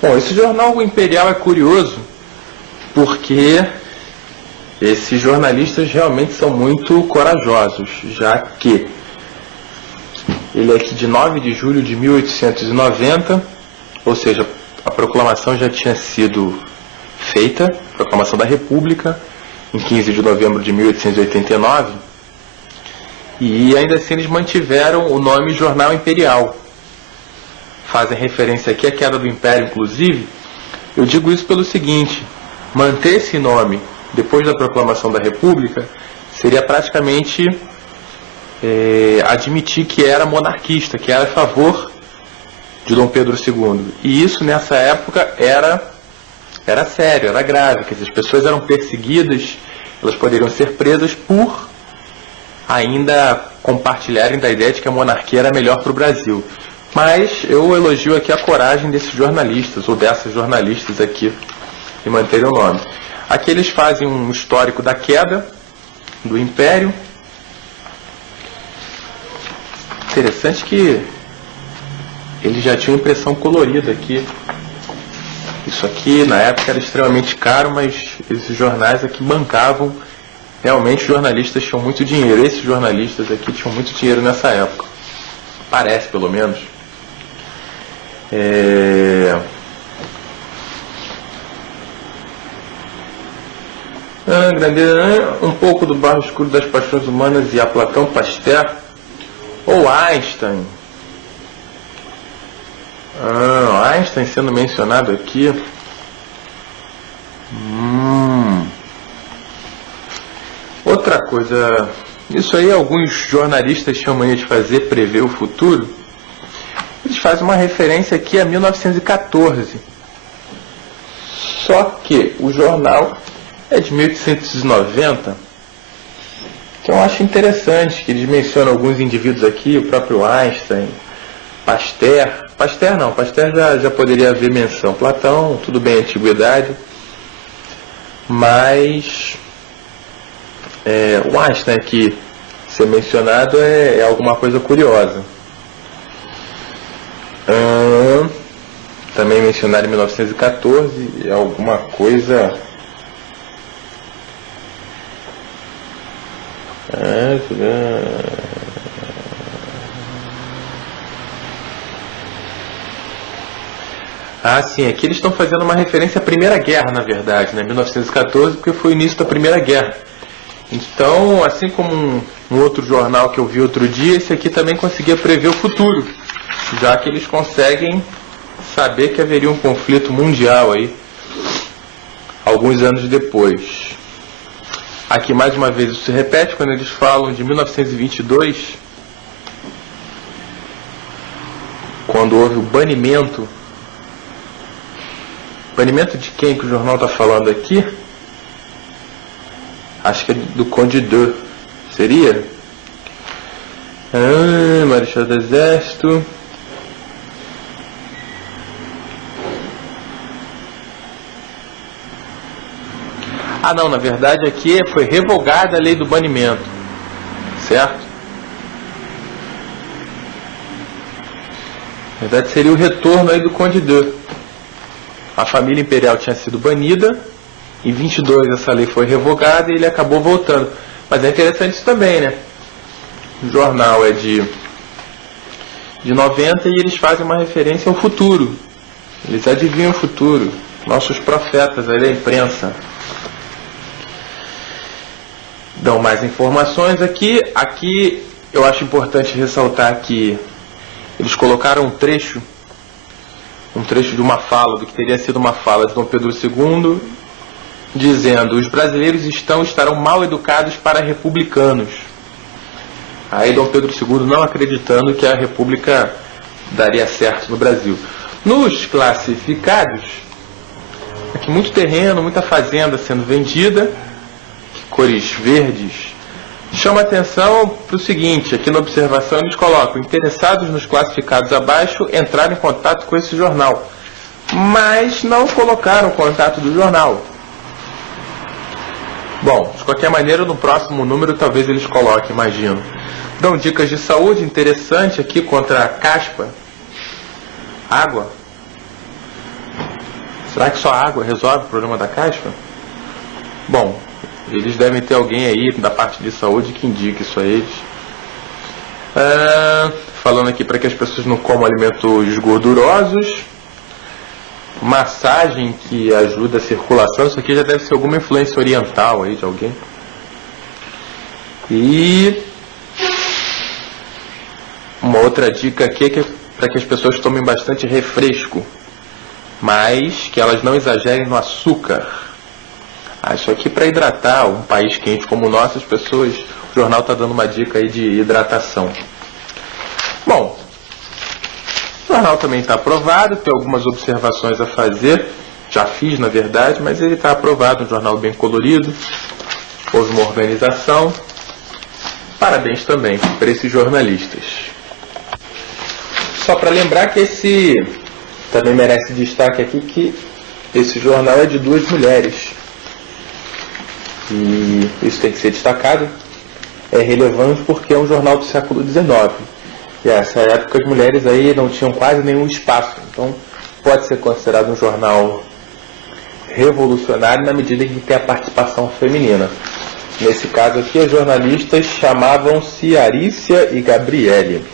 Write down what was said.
Bom, esse jornal O Imperial é curioso porque esses jornalistas realmente são muito corajosos, já que ele é aqui de 9 de julho de 1890, ou seja, a proclamação já tinha sido feita, a proclamação da República, em 15 de novembro de 1889, e ainda assim eles mantiveram o nome Jornal Imperial. Fazem referência aqui à queda do Império, inclusive. Eu digo isso pelo seguinte: manter esse nome depois da proclamação da República seria praticamente admitir que era monarquista, que era a favor de Dom Pedro II. E isso nessa época era sério, era grave, que as pessoas eram perseguidas, elas poderiam ser presas por ainda compartilharem da ideia de que a monarquia era melhor para o Brasil. Mas eu elogio aqui a coragem desses jornalistas, ou dessas jornalistas aqui, de manterem o nome. Aqui eles fazem um histórico da queda do Império. Interessante que eles já tinham impressão colorida aqui. Isso aqui na época era extremamente caro, mas esses jornais aqui bancavam. Realmente os jornalistas tinham muito dinheiro. Esses jornalistas aqui tinham muito dinheiro nessa época. Parece, pelo menos. Um pouco do barro escuro das paixões humanas e a Platão, Pasteur ou Einstein. Einstein sendo mencionado aqui. Outra coisa, isso aí alguns jornalistas tinham mania de fazer, prever o futuro. Eles fazem uma referência aqui a 1914. Só que o jornal é de 1890. Então eu acho interessante que eles mencionam alguns indivíduos aqui, o próprio Einstein, Pasteur. Pasteur já poderia haver menção. Platão, tudo bem, antiguidade. Mas o Einstein aqui ser mencionado é alguma coisa curiosa. Também mencionado em 1914 é alguma coisa... sim, aqui eles estão fazendo uma referência à Primeira Guerra, na verdade, né? 1914, porque foi o início da Primeira Guerra. Então, assim como um outro jornal que eu vi outro dia, esse aqui também conseguia prever o futuro, já que eles conseguem saber que haveria um conflito mundial aí, alguns anos depois. Aqui, mais uma vez, isso se repete quando eles falam de 1922, quando houve o banimento. Banimento de quem que o jornal está falando aqui? Acho que é do Conde d'Eu. Seria? Marechal do Exército. Não, na verdade aqui foi revogada a lei do banimento. Certo? Na verdade seria o retorno aí do Conde d'Eu. A família imperial tinha sido banida, em 22 essa lei foi revogada e ele acabou voltando. Mas é interessante isso também, né? O jornal é de 90 e eles fazem uma referência ao futuro. Eles adivinham o futuro. Nossos profetas aí da imprensa dão mais informações aqui. Aqui eu acho importante ressaltar que eles colocaram um trecho de uma fala, do que teria sido uma fala de Dom Pedro II, dizendo: os brasileiros estarão mal educados para republicanos. Aí Dom Pedro II não acreditando que a república daria certo no Brasil. Nos classificados, aqui muito terreno, muita fazenda sendo vendida, cores verdes. Chama atenção para o seguinte: aqui na observação eles colocam: interessados nos classificados abaixo entraram em contato com esse jornal, mas não colocaram o contato do jornal. Bom, de qualquer maneira, no próximo número talvez eles coloquem, imagino. Dão dicas de saúde, interessante aqui, contra a caspa, água. Será que só água resolve o problema da caspa? Bom, eles devem ter alguém aí da parte de saúde que indique isso a eles. Falando aqui para que as pessoas não comam alimentos gordurosos. Massagem que ajuda a circulação. Isso aqui já deve ser alguma influência oriental aí de alguém. E uma outra dica aqui é para que as pessoas tomem bastante refresco, mas que elas não exagerem no açúcar. Isso aqui para hidratar um país quente como o nosso, as pessoas, o jornal está dando uma dica aí de hidratação. Bom, o jornal também está aprovado, tem algumas observações a fazer, já fiz na verdade, mas ele está aprovado, um jornal bem colorido, houve uma organização. Parabéns também para esses jornalistas. Só para lembrar que esse também merece destaque aqui, que esse jornal é de 2 mulheres. E isso tem que ser destacado. É relevante porque é um jornal do século XIX. E nessa época as mulheres aí não tinham quase nenhum espaço. Então pode ser considerado um jornal revolucionário na medida em que tem a participação feminina. Nesse caso aqui, as jornalistas chamavam-se Arícia e Gabriele.